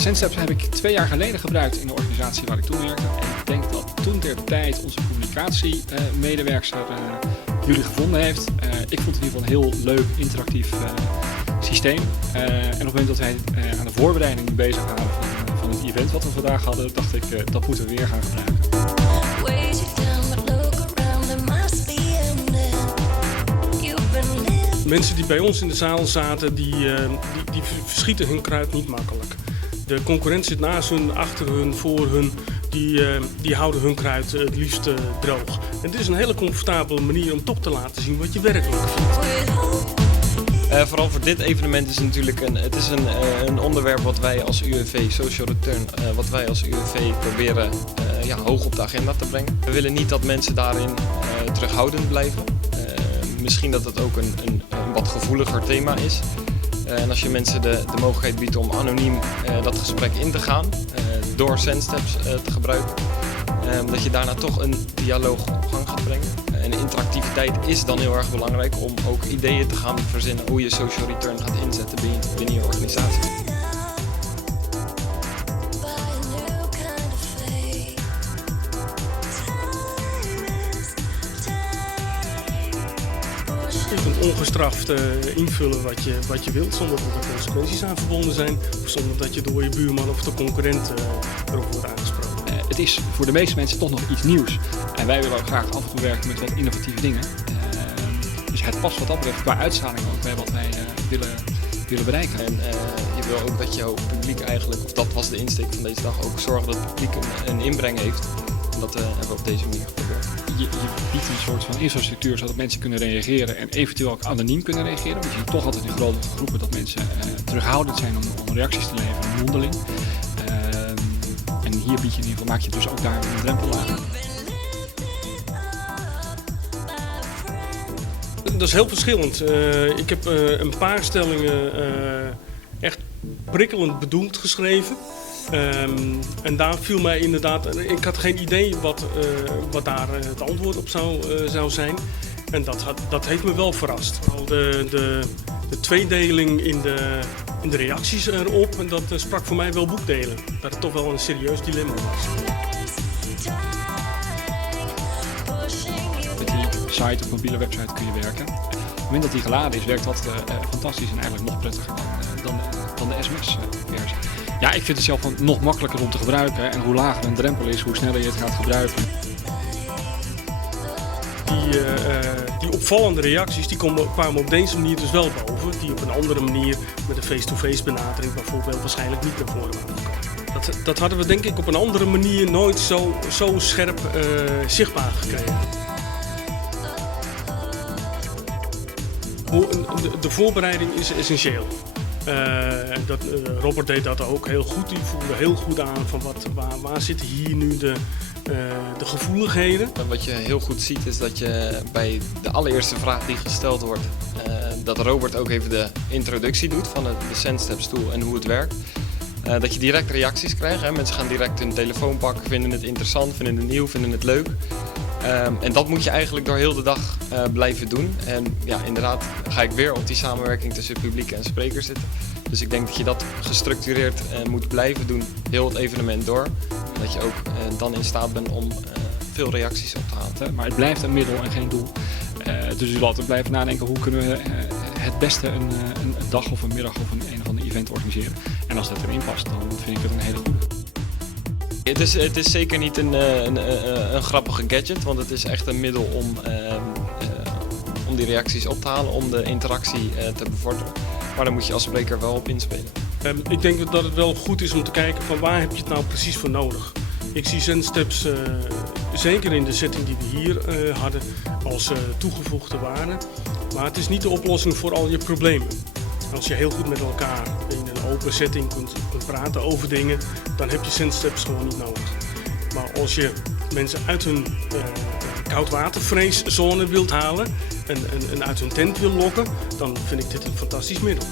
SendSteps heb ik 2 jaar geleden gebruikt in de organisatie waar ik toen werkte. En ik denk dat toen ter tijd onze communicatiemedewerker jullie gevonden heeft. Ik vond het in ieder geval een heel leuk, interactief systeem. En op het moment dat wij aan de voorbereiding bezig waren van het event wat we vandaag hadden, dacht ik dat moeten we weer gaan gebruiken. Mensen die bij ons in de zaal zaten, die verschieten hun kruid niet makkelijk. De concurrent zit naast hun, achter hun, voor hun. Die houden hun kruid het liefst droog. En het is een hele comfortabele manier om toch te laten zien wat je werkelijk vindt. Vooral voor dit evenement is het natuurlijk een onderwerp wat wij als UWV, Social Return, wat wij als UWV proberen hoog op de agenda te brengen. We willen niet dat mensen daarin terughoudend blijven. Misschien dat het ook een wat gevoeliger thema is. En als je mensen de mogelijkheid biedt om anoniem dat gesprek in te gaan, door SendSteps te gebruiken, dat je daarna toch een dialoog op gang gaat brengen. En interactiviteit is dan heel erg belangrijk om ook ideeën te gaan verzinnen hoe je social return gaat inzetten binnen je organisatie. Je kunt ongestraft invullen wat je wilt, zonder dat er consequenties aan verbonden zijn. Of zonder dat je door je buurman of de concurrent erop wordt aangesproken. Het is voor de meeste mensen toch nog iets nieuws. En wij willen ook graag af en toe werken met wat innovatieve dingen. Dus het past wat dat betreft qua uitstraling ook bij wat wij willen bereiken. En je wil ook dat jouw publiek eigenlijk, of dat was de insteek van deze dag, ook zorgen dat het publiek een inbreng heeft. En dat hebben we op deze manier geprobeerd. Je biedt een soort van infrastructuur zodat mensen kunnen reageren en eventueel ook anoniem kunnen reageren. Want je ziet toch altijd in grote groepen dat mensen terughoudend zijn om reacties te leveren, mondeling. En hier bied je in ieder geval, maak je dus ook daar een drempel lager. Dat is heel verschillend. Ik heb een paar stellingen echt prikkelend bedoeld geschreven. En daar viel mij inderdaad, ik had geen idee wat daar het antwoord op zou zijn. En dat heeft me wel verrast. De tweedeling in de reacties erop, en dat sprak voor mij wel boekdelen. Dat het toch wel een serieus dilemma was. Met die site of mobiele website kun je werken. Op het moment dat die geladen is, werkt dat fantastisch en eigenlijk nog prettiger dan de sms-versie. Ja, ik vind het zelf nog makkelijker om te gebruiken. En hoe lager een drempel is, hoe sneller je het gaat gebruiken. Die opvallende reacties die kwamen op deze manier dus wel boven. Die op een andere manier met een face-to-face benadering bijvoorbeeld waarschijnlijk niet naar voren waren gekomen. Dat hadden we denk ik op een andere manier nooit zo scherp zichtbaar gekregen. De voorbereiding is essentieel. Robert deed dat ook heel goed. Die voelde heel goed aan van waar zitten hier nu de gevoeligheden. Wat je heel goed ziet is dat je bij de allereerste vraag die gesteld wordt, dat Robert ook even de introductie doet van de SendSteps tool en hoe het werkt. Dat je direct reacties krijgt. Hè. Mensen gaan direct hun telefoon pakken, vinden het interessant, vinden het nieuw, vinden het leuk. En dat moet je eigenlijk door heel de dag blijven doen. En ja, inderdaad ga ik weer op die samenwerking tussen publiek en sprekers zitten. Dus ik denk dat je dat gestructureerd moet blijven doen, heel het evenement door. Dat je ook dan in staat bent om veel reacties op te halen. Maar het blijft een middel en geen doel. Dus we zullen altijd blijven nadenken hoe kunnen we het beste een dag of een middag of een of ander event organiseren. En als dat erin past, dan vind ik het een hele goede. Het is zeker niet een grappige gadget, want het is echt een middel om die reacties op te halen, om de interactie te bevorderen. Maar daar moet je als spreker wel op inspelen. Ik denk dat het wel goed is om te kijken van waar heb je het nou precies voor nodig. Ik zie SendSteps zeker in de setting die we hier hadden als toegevoegde waarde. Maar het is niet de oplossing voor al je problemen. Als je heel goed met elkaar in een open setting kunt praten over dingen, dan heb je SendSteps gewoon niet nodig. Maar als je mensen uit hun koudwatervreeszone wilt halen en uit hun tent wil lokken, dan vind ik dit een fantastisch middel.